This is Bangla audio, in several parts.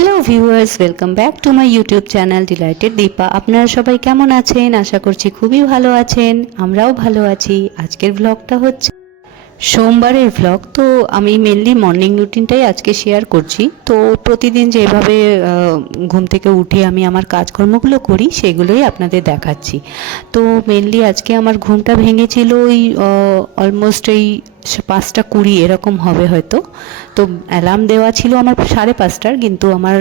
Hello viewers, welcome back to my YouTube channel delighted Deepa. আপনারা সবাই কেমন আছেন? আশা করছি খুবই ভালো আছেন। আমরাও ভালো আছি। আজকের ব্লগটা হচ্ছে সোমবারের ভ্লগ। তো আমি মেনলি মর্নিং রুটিনটাই আজকে শেয়ার করছি। তো প্রতিদিন যেভাবে ঘুম থেকে উঠে আমি আমার কাজকর্মগুলো করি সেগুলোই আপনাদের দেখাচ্ছি। তো মেনলি আজকে আমার ঘুমটা ভেঙেছিল ওই অলমোস্ট এই 5:20 এরকম হবে হয়তো। তো অ্যালার্ম দেওয়া ছিল আমার 5:30টার, কিন্তু আমার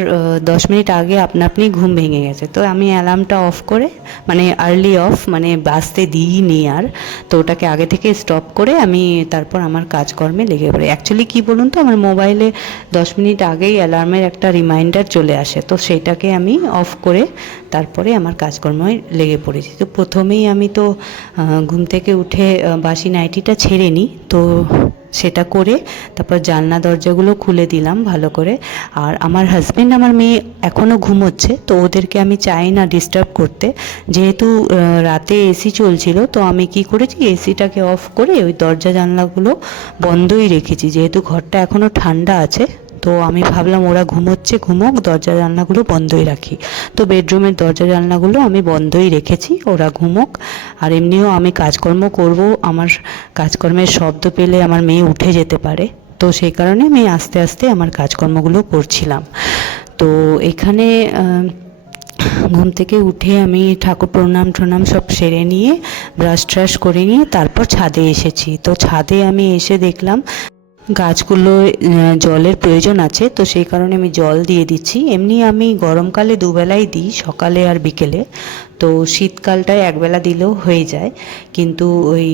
10 মিনিট আগে আপনা আপনি ঘুম ভেঙে গেছে। তো আমি অ্যালার্মটা অফ করে, মানে আর্লি অফ, মানে বাজতে দিইনি আর। তো ওটাকে আগে থেকে স্টপ করে আমি তারপর আমার কাজকর্মে লেগে পড়ি। অ্যাকচুয়ালি কী বলুন তো, আমার মোবাইলে 10 মিনিট আগেই অ্যালার্মের একটা রিমাইন্ডার চলে আসে। তো সেইটাকে আমি অফ করে তারপরে আমার কাজকর্মে লেগে পড়েছি। তো প্রথমেই আমি তো ঘুম থেকে উঠে বাসি নাইটিটা ছেড়ে নিই। তো সেটা করে তারপর জানলা দরজাগুলো খুলে দিলাম ভালো করে। আর আমার হাজব্যান্ড, আমার মেয়ে এখনও ঘুমোচ্ছে, তো ওদেরকে আমি চাই না ডিস্টার্ব করতে। যেহেতু রাতে এসি চলছিল, তো আমি কি করেছি, এসিটাকে অফ করে ওই দরজা জানলাগুলো বন্ধই রেখেছি, যেহেতু ঘরটা এখনও ঠান্ডা আছে। তো আমি ভাবলাম ওরা ঘুমোচ্ছে, ঘুমোক, দরজা জানলাগুলো বন্ধই রাখি। তো বেডরুমের দরজা জানলাগুলো আমি বন্ধই রেখেছি, ওরা ঘুমোক। আর এমনিও আমি কাজকর্ম করব, আমার কাজকর্মের শব্দ পেলে আমার মেয়ে উঠে যেতে পারে। তো সেই কারণে আমি আস্তে আস্তে আমার কাজকর্মগুলো করছিলাম। তো এখানে ঘুম থেকে উঠে আমি ঠাকুর প্রণাম সব সেরে নিয়ে ব্রাশ ট্রাশ করে নিয়ে তারপর ছাদে এসেছি। তো ছাদে আমি এসে দেখলাম গাছগুলো জলের প্রয়োজন আছে, তো সেই কারণে আমি জল দিয়ে দিচ্ছি। এমনি আমি গরমকালে দুবেলাই দিই, সকালে আর বিকেলে। তো শীতকালটায় একবেলা দিলেও হয়ে যায়, কিন্তু ওই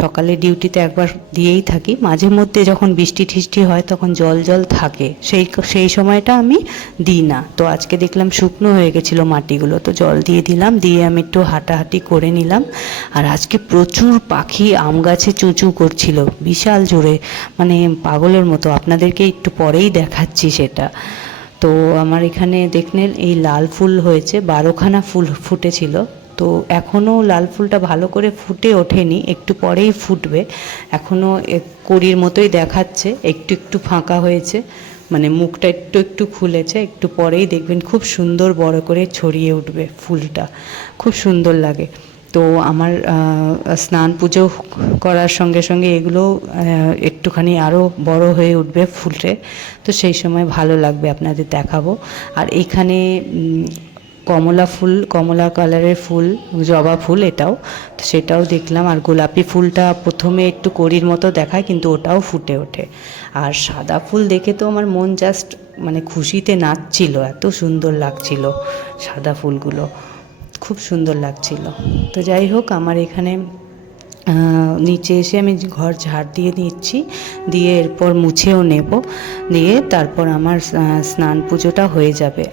সকালে ডিউটিতে একবার দিয়েই থাকি। মাঝে মধ্যে যখন বৃষ্টি টিষ্টি হয় তখন জল জল থাকে, সেই সময়টা আমি দিই না। তো আজকে দেখলাম শুকনো হয়ে গেছিলো মাটিগুলো, তো জল দিয়ে দিলাম, দিয়ে আমি একটু হাঁটাহাঁটি করে নিলাম। আর আজকে প্রচুর পাখি আম গাছে চুঁচু করছিল বিশাল জোরে, মানে পাগলের মতো। আপনাদেরকে একটু পরেই দেখাচ্ছি সেটা। তো আমার এখানে দেখলেন এই লাল ফুল হয়েছে, 12খানা ফুল ফুটেছিল। তো এখনও লাল ফুলটা ভালো করে ফুটে ওঠেনি, একটু পরেই ফুটবে। এখনও কড়ির মতোই দেখাচ্ছে, একটু একটু ফাঁকা হয়েছে, মানে মুখটা একটু একটু খুলেছে। একটু পরেই দেখবেন খুব সুন্দর বড় করে ছড়িয়ে উঠবে ফুলটা, খুব সুন্দর লাগে। তো আমার স্নান পুজো করার সঙ্গে সঙ্গে এগুলো একটুখানি আরও বড় হয়ে উঠবে ফুলে। তো সেই সময় ভালো লাগবে, আপনাদের দেখাবো। আর এখানে কমলা ফুল, কমলা কালারের ফুল, জবা ফুল, এটাও, তো সেটাও দেখলাম। আর গোলাপি ফুলটা প্রথমে একটু কড়ির মতো দেখায়, কিন্তু ওটাও ফুটে ওঠে। আর সাদা ফুল দেখে তো আমার মন জাস্ট মানে খুশিতে নাচছিল, এত সুন্দর লাগছিল সাদা ফুলগুলো, খুব সুন্দর লাগছিল। তো যাই হোক, আমার এখানে নিচে এসে আমি ঘর ঝাড় দিয়ে নিচ্ছি, দিয়ে এরপর মুছেও নেব, দিয়ে তারপর আমার স্নান পুজোটা হয়ে যাবে।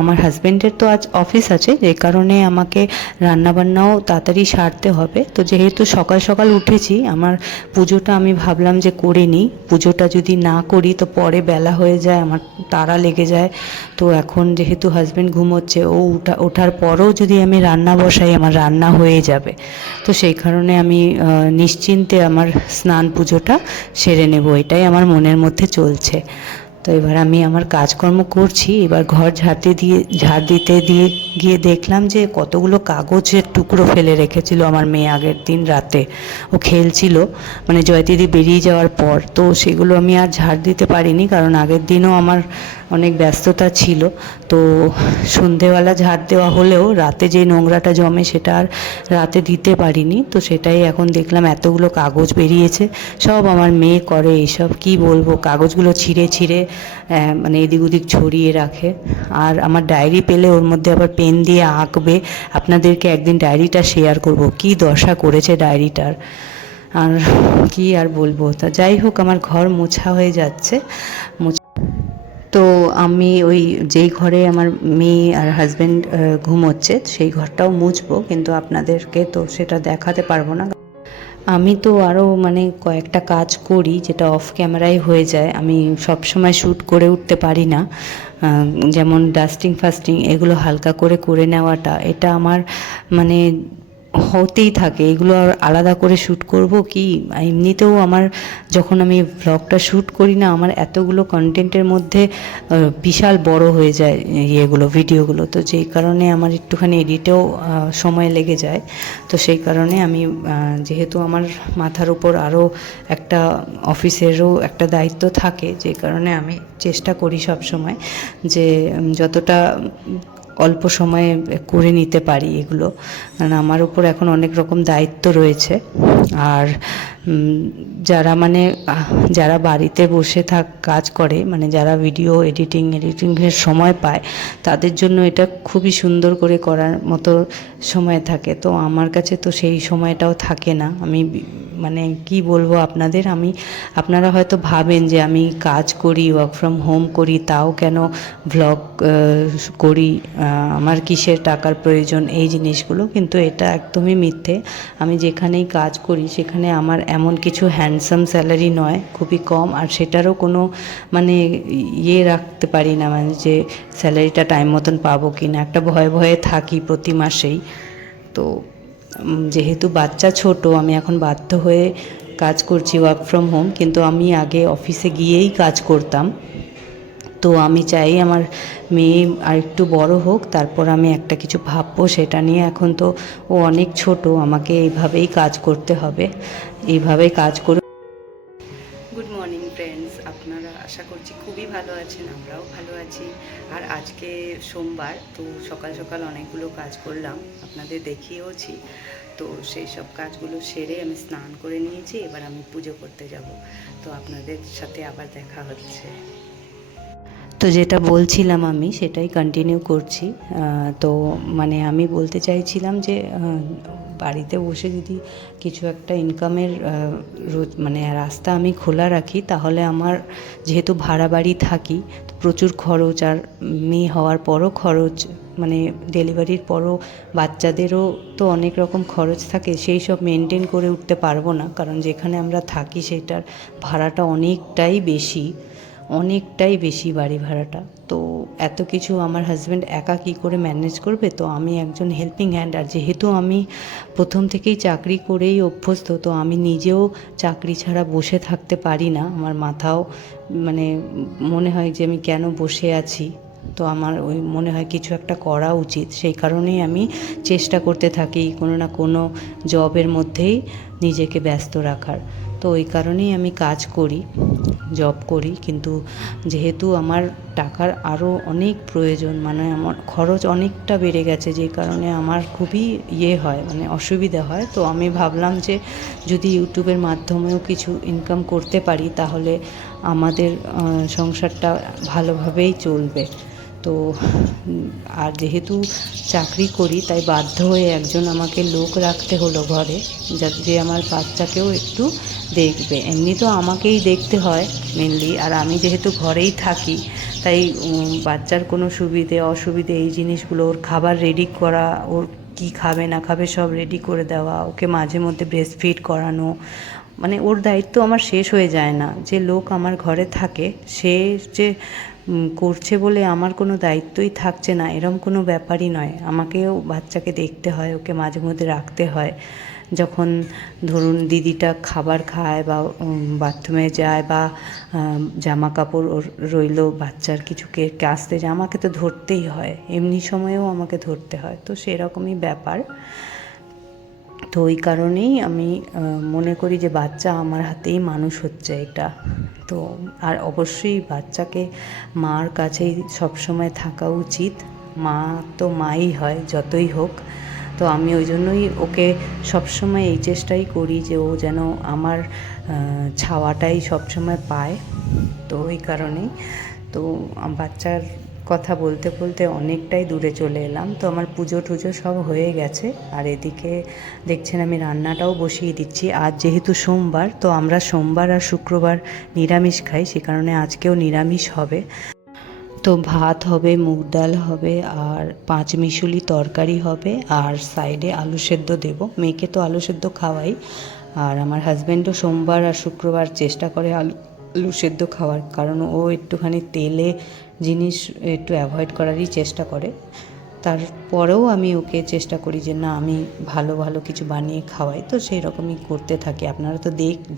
আমার হাজব্যান্ডের তো আজ অফিস আছে, যে কারণে আমাকে রান্নাবান্নাও তাড়াতাড়ি সারতে হবে। তো যেহেতু সকাল সকাল উঠেছি, আমার পুজোটা আমি ভাবলাম যে করে নিই। পুজোটা যদি না করি তো পরে বেলা হয়ে যায়, আমার তাড়া লেগে যায়। তো এখন যেহেতু হাজব্যান্ড ঘুমোচ্ছে, ও ওঠার পরও যদি আমি রান্না বসাই, আমার রান্না হয়ে যাবে। তো সেই কারণে আমি নিশ্চিন্তে আমার স্নান পুজোটা সেরে নেব, এটাই আমার মনের মধ্যে চলছে। তো এবার আমি আমার কাজকর্ম করছি। এবার ঘর ঝাড় দিতে গিয়ে দেখলাম যে কতগুলো কাগজের টুকরো ফেলে রেখেছিল আমার মেয়ে আগের দিন রাতে। ও খেলছিল, মানে জয়দিদি বেরিয়ে যাওয়ার পর। তো সেগুলো আমি আর ঝাড় দিতে পারিনি, কারণ আগের দিনও আমার অনেক ব্যস্ততা ছিল। তো সন্ধেবেলা ঝাড় দেওয়া হলেও রাতে যে নোংরাটা জমে সেটা আর রাতে দিতে পারিনি। তো সেটাই এখন দেখলাম এতগুলো কাগজ বেরিয়েছে, সব আমার মেয়ে করে এইসব, কি বলবো, কাগজগুলো ছিঁড়ে ছিঁড়ে মানে এদিক ওদিক ছড়িয়ে রাখে। আর আমার ডায়েরি পেলে ওর মধ্যে আবার পেন দিয়ে আঁকবে। আপনাদেরকে একদিন ডায়েরিটা শেয়ার করব, কি দশা করেছে ডায়েরিটার, আর কি আর বলবো। তা যাই হোক, আমার ঘর মোছা হয়ে যাচ্ছে। তো আমি ওই যেই ঘরে আমার মেয়ে আর হাজব্যান্ড ঘুমোচ্ছে সেই ঘরটাও মুছবো, কিন্তু আপনাদেরকে তো সেটা দেখাতে পারবো না। আমি তো আরও মানে কয়েকটা কাজ করি যেটা অফ ক্যামেরায় হয়ে যায়, আমি সব সময় শ্যুট করে উঠতে পারি না। যেমন ডাস্টিং ফাস্টিং এগুলো হালকা করে নেওয়াটা, এটা আমার মানে হতেই থাকে, এগুলো আর আলাদা করে শ্যুট করব কি? এমনিতেও আমার যখন আমি ব্লগটা শ্যুট করি না, আমার এতগুলো কন্টেন্টের মধ্যে বিশাল বড় হয়ে যায় ইয়েগুলো, ভিডিওগুলো। তো যেই কারণে আমার একটুখানি এডিটেও সময় লেগে যায়। তো সেই কারণে আমি যেহেতু আমার মাথার উপর আরও একটা অফিসেরও একটা দায়িত্ব থাকে, যে কারণে আমি চেষ্টা করি সব সময় যে যতটা অল্প সময়ে করে নিতে পারি এগুলো, কারণ আমার উপর এখন অনেক রকম দায়িত্ব রয়েছে। আর যারা মানে যারা বাড়িতে বসে কাজ করে, মানে যারা ভিডিও এডিটিংয়ের সময় পায়, তাদের জন্য এটা খুবই সুন্দর করে করার মতো সময় থাকে। তো আমার কাছে তো সেই সময়টাও থাকে না। আমি মানে কি বলবো আপনাদের, আপনারা হয়তো ভাবেন যে আমি কাজ করি, ওয়ার্ক ফ্রম হোম করি, তাও কেন ভ্লগ করি, আমার কিসের টাকার প্রয়োজন, এই জিনিসগুলো কিন্তু এটা একদমই মিথ্যে। আমি যেখানেই কাজ করি সেখানে আমার এমন কিছু হ্যান্ডসাম স্যালারি নয়, খুবই কম। আর সেটারও কোনো মানে ইয়ে রাখতে পারি না, মানে যে স্যালারিটা টাইম মতন পাবো কি না, একটা ভয়ে ভয়ে থাকি প্রতি মাসেই। তো যেহেতু বাচ্চা ছোট, আমি এখন বাধ্য হয়ে কাজ করছি ওয়ার্ক ফ্রম হোম, কিন্তু আমি আগে অফিসে গিয়েই কাজ করতাম। তো আমি চাই আমার মেয়ে আর একটু বড় হোক, তারপর আমি একটা কিছু ভাববো সেটা নিয়ে। এখন তো ও অনেক ছোট, আমাকে এইভাবেই কাজ করতে হবে, এইভাবেই কাজ করে। গুড মর্নিং ফ্রেন্ডস, আপনারা আশা করছি খুবই ভালো আছেন, আমরাও ভালো আছি। আর আজকে সোমবার, তো সকাল সকাল অনেকগুলো কাজ করলাম, আপনাদের দেখিয়েওছি। তো সেই সব কাজগুলো সেরে আমি স্নান করে নিয়েছি, এবার আমি পুজো করতে যাব। তো আপনাদের সাথে আবার দেখা হচ্ছে। তো যেটা বলছিলাম আমি সেটাই কন্টিনিউ করছি। তো মানে আমি বলতে চাইছিলাম যে বাড়িতে বসে যদি কিছু একটা ইনকামের মানে রাস্তা আমি খোলা রাখি, তাহলে আমার যেহেতু ভাড়া বাড়ি থাকি, তো প্রচুর খরচ, আর মেয়ে হওয়ার পরও খরচ, মানে ডেলিভারির পরও বাচ্চাদেরও তো অনেক রকম খরচ থাকে, সেই সব মেনটেন করে উঠতে পারবো না। কারণ যেখানে আমরা থাকি সেটার ভাড়াটা অনেকটাই বেশি বাড়ি ভাড়াটা। তো এত কিছু আমার হাজব্যান্ড একা কী করে ম্যানেজ করবে? তো আমি একজন হেল্পিং হ্যান্ড। আর যেহেতু আমি প্রথম থেকেই চাকরি করেই অভ্যস্ত, তো আমি নিজেও চাকরি ছাড়া বসে থাকতে পারি না। আমার মাথাও মানে মনে হয় যে আমি কেন বসে আছি, তো আমার ওই মনে হয় কিছু একটা করা উচিত। সেই কারণেই আমি চেষ্টা করতে থাকি কোনো না কোনো জবের মধ্যেই নিজেকে ব্যস্ত রাখার। তো ওই কারণেই আমি কাজ করি, জব করি। কিন্তু যেহেতু আমার টাকার আরও অনেক প্রয়োজন, মানে আমার খরচ অনেকটা বেড়ে গেছে, যে কারণে আমার খুবই হয়, মানে অসুবিধা হয়। তো আমি ভাবলাম যে যদি ইউটিউবের মাধ্যমেও কিছু ইনকাম করতে পারি, তাহলে আমাদের সংসারটা ভালোভাবেই চলবে। তো আর যেহেতু চাকরি করি, তাই বাধ্য হয়ে একজন আমাকে লোক রাখতে হলো ঘরে, যে আমার বাচ্চাকেও একটু দেখবে। এমনি তো আমাকেই দেখতে হয় মেনলি, আর আমি যেহেতু ঘরেই থাকি, তাই বাচ্চার কোনো সুবিধে অসুবিধে এই জিনিসগুলো, ওর খাবার রেডি করা, ওর কী খাবে না খাবে সব রেডি করে দেওয়া, ওকে মাঝে মধ্যে ব্রেস্ট ফিড করানো, মানে ওর দায়িত্ব আমার শেষ হয়ে যায় না। যে লোক আমার ঘরে থাকে সে যে করছে বলে আমার কোনো দায়িত্বই থাকছে না, এরম কোনো ব্যাপারই নয়। আমাকেও বাচ্চাকে দেখতে হয়, ওকে মাঝে মধ্যে রাখতে হয়। যখন ধরুন দিদিটা খাবার খায় বা বাথরুমে যায়, বা জামা কাপড় ওর রইলো, বাচ্চার কিছু কাচতে যায়, আমাকে তো ধরতেই হয়, এমনি সময়েও আমাকে ধরতে হয়। তো সেরকমই ব্যাপার। তো ওই কারণেই আমি মনে করি যে বাচ্চা আমার হাতেই মানুষ হচ্ছে এটা। তো আর অবশ্যই বাচ্চাকে মার কাছেই সবসময় থাকা উচিত। মা তো মাই হয় যতই হোক। তো আমি ওই জন্যই ওকে সবসময় এই চেষ্টাই করি যে ও যেন আমার ছাওয়াটাই সবসময় পায়। তো ওই কারণেই তো বাচ্চার কথা বলতে বলতে অনেকটাই দূরে চলে এলাম। তো আমার পুজো টুজো সব হয়ে গেছে, আর এদিকে দেখছেন আমি রান্নাটাও বসিয়ে দিচ্ছি। আজ যেহেতু সোমবার, তো আমরা সোমবার আর শুক্রবার নিরামিষ খাই, সে কারণে আজকেও নিরামিষ হবে। তো ভাত হবে, মুগ ডাল হবে, আর পাঁচমিশুলি তরকারি হবে, আর সাইডে আলু সেদ্ধ দেব। মেয়েকে তো আলু সেদ্ধ খাওয়াই, আর আমার হাজব্যান্ডও সোমবার আর শুক্রবার চেষ্টা করে আলু সেদ্ধ খাওয়ার, কারণ ও একটুখানি তেলে জিনিস একটু অ্যাভয়েড করারই চেষ্টা করে। তারপরেও আমি ওকে চেষ্টা করি যে না আমি ভালো ভালো কিছু বানিয়ে খাওয়াই, তো সেই রকমই করতে থাকি। আপনারা তো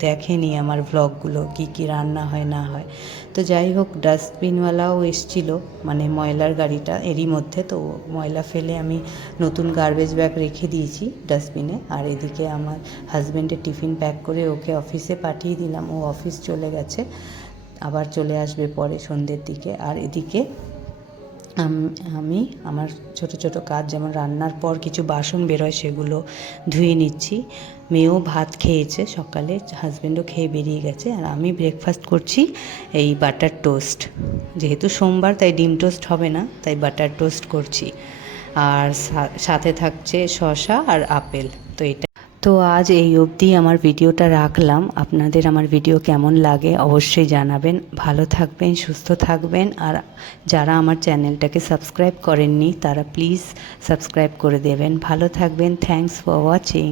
দেখেনি আমার ভ্লগগুলো কী কী রান্না হয় না হয়। তো যাই হোক, ডাস্টবিনওয়ালাও এসছিল, মানে ময়লার গাড়িটা এরই মধ্যে। তো ময়লা ফেলে আমি নতুন গার্বেজ ব্যাগ রেখে দিয়েছি ডাস্টবিনে। আর এদিকে আমার হাজব্যান্ডের টিফিন প্যাক করে ওকে অফিসে পাঠিয়ে দিলাম, ও অফিস চলে গেছে, আবার চলে আসবে পরে সন্ধ্যের দিকে। আর এদিকে আমি আমার ছোট ছোট কাজ, যেমন রান্নার পর কিছু বাসন বেরোয় সেগুলো ধুয়ে নিচ্ছি। মেয়েও ভাত খেয়েছে সকালে, হাজব্যান্ডও খেয়ে বেরিয়ে গেছে। আর আমি ব্রেকফাস্ট করছি এই বাটার টোস্ট, যেহেতু সোমবার তাই ডিম টোস্ট হবে না, তাই বাটার টোস্ট করছি। আর সাথে থাকছে শসা আর আপেল। তো আজ এই অবধি আমার ভিডিওটা রাখলাম। আপনাদের আমার ভিডিও কেমন লাগে অবশ্যই জানাবেন। ভালো থাকবেন, সুস্থ থাকবেন। আর যারা আমার চ্যানেলটাকে সাবস্ক্রাইব করেননি তারা প্লিজ সাবস্ক্রাইব করে দেবেন। ভালো থাকবেন। Thanks for watching.